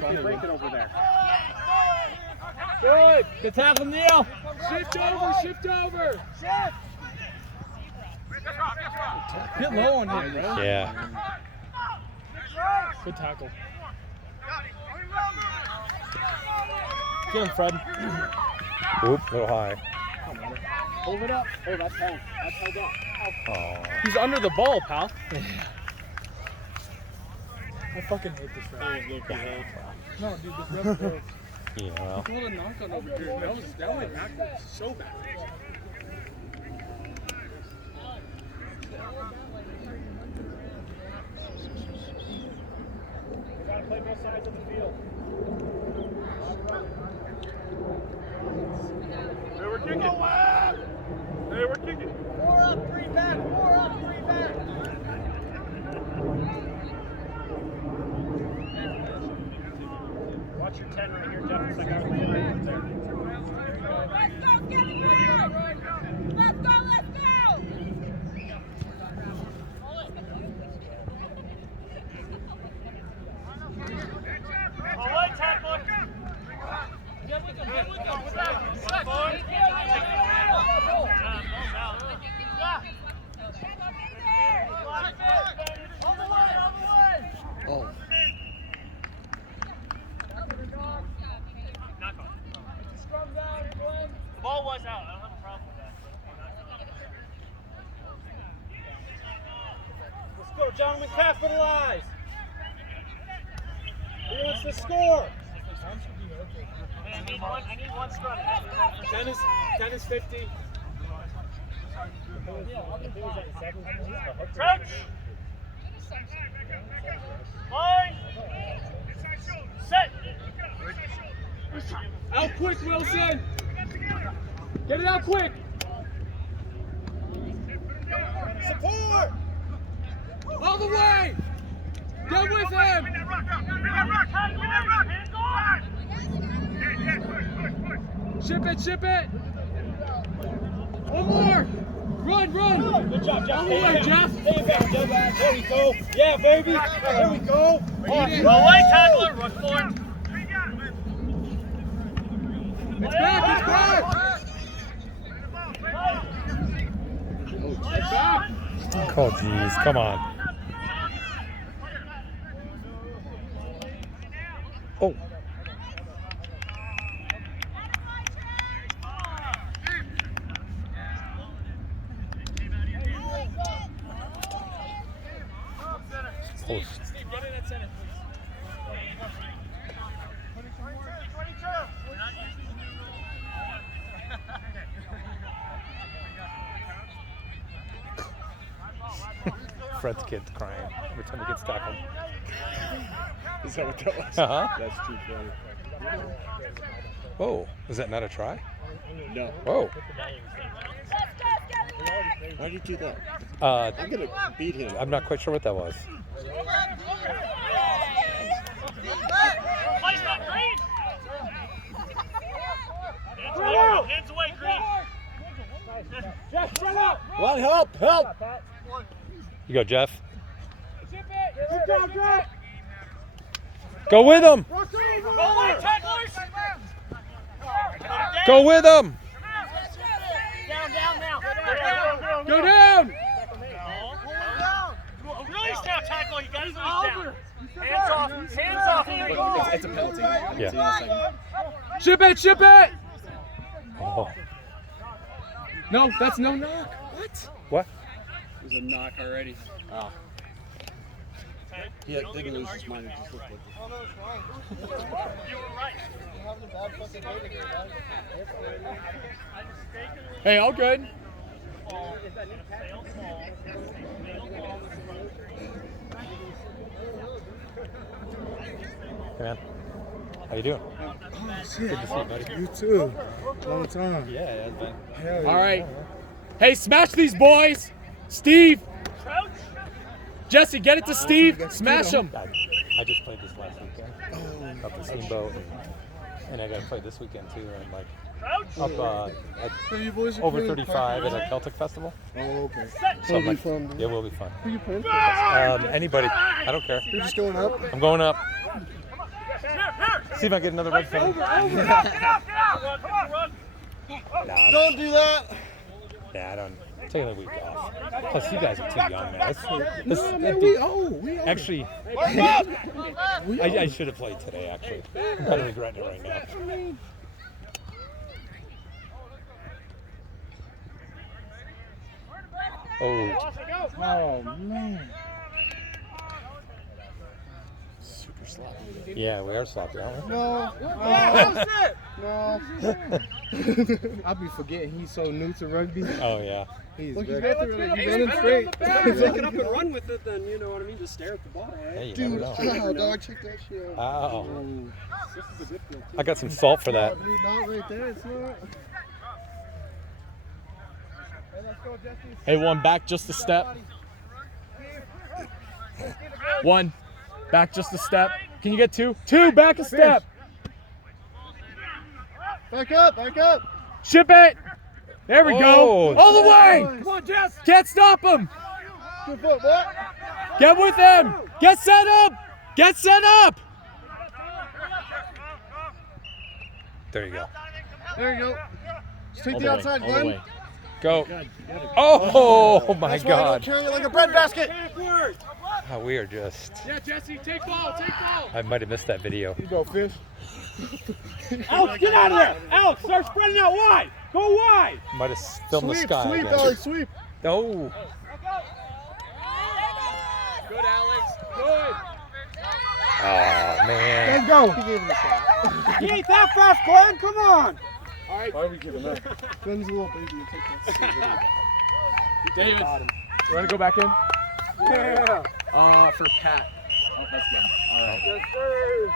break it over there. Good. Good tackle, Neil. Shift over. Shift. Get low on him, bro. Yeah. Good tackle. Get him, Fred. Oop, a little high. Hold it up. Oh, that's held. That's held up. Oh. He's under the ball, pal. I fucking hate this ref. No, dude, this ref is Yeah, well. he pulled a knock on over here. That went backwards. So backwards. We gotta play both sides of the field. Hey, we're kicking. Hey, we're kicking. 4 up, 3 back. 4 up, 3 back. Watch your 10 right here, Jeff. It's like I'm right there. Let's go, get it here! Let's go! All right, tackle. Get with him. Oh. The ball was out. I don't have a problem with that. Let's go, gentlemen. Capitalize. Who wants to score? I need one scrum. 10 is 50. Crouch. Line. Set. Out quick, Wilson. Get it out quick. Support. All the way. Get with him. Ship it. One more. Run. Good job, Jeff. All the way, Jeff. There we go. Yeah, baby. There we go. Go away, tackler. Run forward. It's back. It's back. Oh, jeez. Come on. Oh. Oh. Steve, get in at center, please. Fred's kid's crying every time he gets tackled. Is that what that was? Uh-huh. That's too funny. Whoa. Was that not a try? No. Whoa. Why did you do that? I'm I'm going to beat him. I'm not quite sure what that was. Hands away, Green. Jeff, spread out. Well, help. You go, Jeff. Good job, Jeff. Go with him. Go away, tacklers. Go with him. Down now. Go down. Release now, tackle. You got his knees down. Hands off. Here we go. It's a penalty. Yeah. Ship it. Oh. No, that's no knock. What? What? It was a knock already. Ah. He didn't lose his mind. It just looked like You were right. Hey, all good. Hey, man. How you doing? Oh, shit. Good to see you, buddy. You too. Long time. Yeah, it has been. Hell yeah. All right. Hey, smash these boys. Steve. Jesse, get it to Steve. Smash them. I just played this last weekend. Up at Steamboat. And I got to play this weekend, too. And like up at Hey, you boys are over playing 35 at Park a Celtic festival. Oh, okay. So I'm It'll be like, fun. yeah, it will be fun. Who you playing for? Anybody. I don't care. You're just going up? I'm going up. See if I get another red phone. Don't do that. Nah, I don't. Take a week off. Plus, you guys are too young, man. No, man, we old. Actually, I should have played today, actually. I'm kind of regretting it right now. Oh. Oh, man. Super sloppy. Yeah, we are sloppy, aren't we? No. No. I'll be forgetting he's so new to rugby. Oh, yeah. He's Look, he's very- got the really- he's running straight. Pick it up and run with it, then you know what I mean. Just stare at the ball. Hey, you Dude, never know. oh, dog, check that shit out. Ow. This is a good field. I got some salt for that. Dude, not right there, it's not. Hey, one back just a step. One back just a step. Can you get two? Two back a step. Back up, back up. Ship it. There we Oh. go. All the way. Come on, Jess. Can't stop him. Good foot, boy. Get with him. Get set up. Get set up. There you go. There you go. Just take All the the way, outside, all the Glenn. way. Go. Oh, my That's why I don't God. carry it like a bread basket. Oh, we are just. Yeah, Jesse, take ball, take ball. I might have missed that video. You go, fish. Alex, get out of there! Alex, start spreading out wide! Go wide! Might have filmed the Sweep, sky sweep, again. Alex, sweep. Oh. Good, Alex. Good. Oh, man. Let's go. He gave him a shot. He ain't that fast, Glenn! Come on! Why are we giving up? Glenn's a little baby. You take that. David, you want to go back in? Yeah! For Pat. Oh, that's good. All right. Yes, sir!